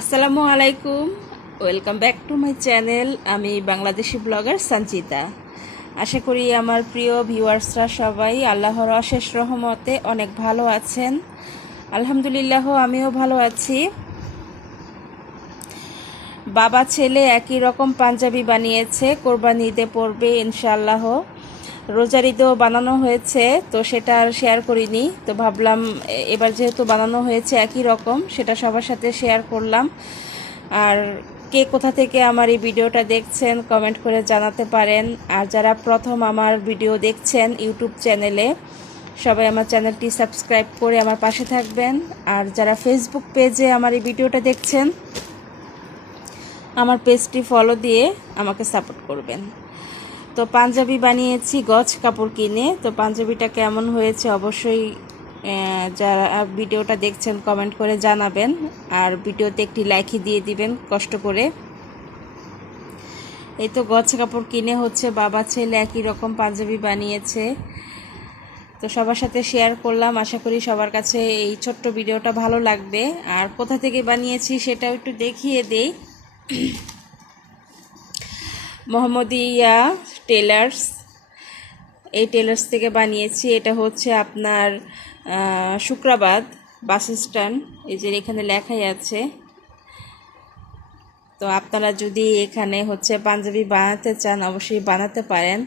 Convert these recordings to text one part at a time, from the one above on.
আসসালামু আলাইকুম। Welcome back to my channel আমি বাংলাদেশি ব্লগার সঞ্চিতা। আশা করি আমার প্রিয় ভিউয়ার্সরা সবাই আল্লাহর অশেষ রহমতে অনেক ভালো আছেন। আলহামদুলিল্লাহ, আমিও ভালো আছি। বাবা, ছেলে একই রকম পাঞ্জাবি বানিয়েছে, কোরবানি ঈদে পড়বে ইনশাআল্লাহ। রোজার ঈদেও বানানো হয়েছে, তো সেটা আর শেয়ার করিনি। তো ভাবলাম এবার যেহেতু বানানো হয়েছে একই রকম, সেটা সবার সাথে শেয়ার করলাম। আর কে কোথা থেকে আমার এই ভিডিওটা দেখছেন কমেন্ট করে জানাতে পারেন। আর যারা প্রথম আমার ভিডিও দেখছেন ইউটিউব চ্যানেলে, সবাই আমার চ্যানেলটি সাবস্ক্রাইব করে আমার পাশে থাকবেন। আর যারা ফেসবুক পেজে আমার এই ভিডিওটা দেখছেন, আমার পেজটি ফলো দিয়ে আমাকে সাপোর্ট করবেন। তো পাঞ্জাবি বানিয়েছি, গজ কাপড় কিনে। তো পাঞ্জাবিটা কেমন হয়েছে অবশ্যই যারা ভিডিওটা দেখছেন কমেন্ট করে জানাবেন। আর ভিডিওতে একটি লাইকই দিয়ে দিবেন, কষ্ট করে। এই তো গজ কাপড় কিনে হচ্ছে, বাবা, ছেলে একই রকম পাঞ্জাবি বানিয়েছে। তো সবার সাথে শেয়ার করলাম, আশা করি সবার কাছে এই ছোট্ট ভিডিওটা ভালো লাগবে। আর কোথা থেকে বানিয়েছি সেটাও একটু দেখিয়ে দেই। মোহাম্মদিয়া টেলার্স। এই টেলার্স থেকে বানিয়েছি। এটা হচ্ছে আপনার শুক্রাবাদ বাস স্ট্যান্ড। এই যে এখানে লেখাই আছে। তো আপনারা যদি এখানে হচ্ছে পাঞ্জাবি বানাতে চান, অবশ্যই বানাতে পারেন।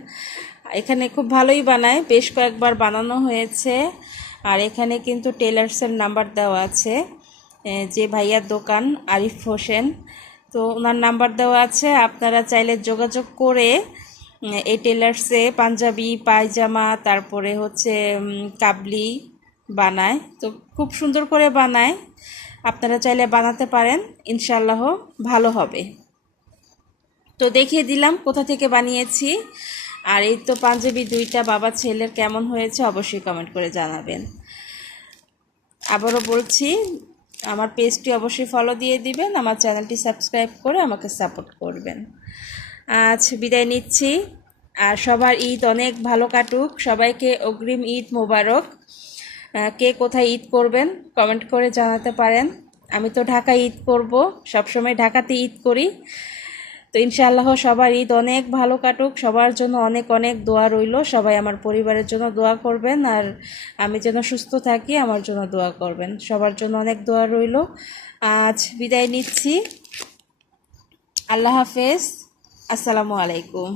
এখানে খুব ভালোই বানায়। বেশ কয়েকবার বানানো হয়েছে। আর এখানে কিন্তু টেলার্সের নাম্বার দেওয়া আছে। যে ভাইয়ার দোকান, আরিফ হোসেন। তো ওনার নাম্বার দেওয়া আছে। আপনারা চাইলে যোগাযোগ করে এই টেলার্সে পাঞ্জাবি, পায়জামা, তারপরে হচ্ছে কাবলি বানায়। তো খুব সুন্দর করে বানায়। আপনারা চাইলে বানাতে পারেন। ইনশাল্লাহ ভালো হবে। তো দেখিয়ে দিলাম কোথা থেকে বানিয়েছি। আর এই তো পাঞ্জাবি দুইটা বাবা ছেলের কেমন হয়েছে অবশ্যই কমেন্ট করে জানাবেন। আবারও বলছি, আমার পেজটি অবশ্যই ফলো দিয়ে দিবেন, আমার চ্যানেলটি সাবস্ক্রাইব করে আমাকে সাপোর্ট করবেন। আজ বিদায় নিচ্ছি। আর সবার ঈদ অনেক ভালো কাটুক। সবাইকে অগ্রিম ঈদ মোবারক। কে কোথায় ঈদ করবেন কমেন্ট করে জানাতে পারেন। আমি তো ঢাকায় ঈদ করব, সবসময় ঢাকাতে ঈদ করি। তো ইনশাআল্লাহ সবার ঈদ অনেক ভালো কাটুক। সবার জন্য অনেক অনেক দোয়া রইল। সবাই আমার পরিবারের জন্য দোয়া করবেন আর আমি যেন সুস্থ থাকি, আমার জন্য দোয়া করবেন। সবার জন্য অনেক দোয়া রইল। আজ বিদায় নিচ্ছি। আল্লাহ হাফেজ। আসসালামু আলাইকুম।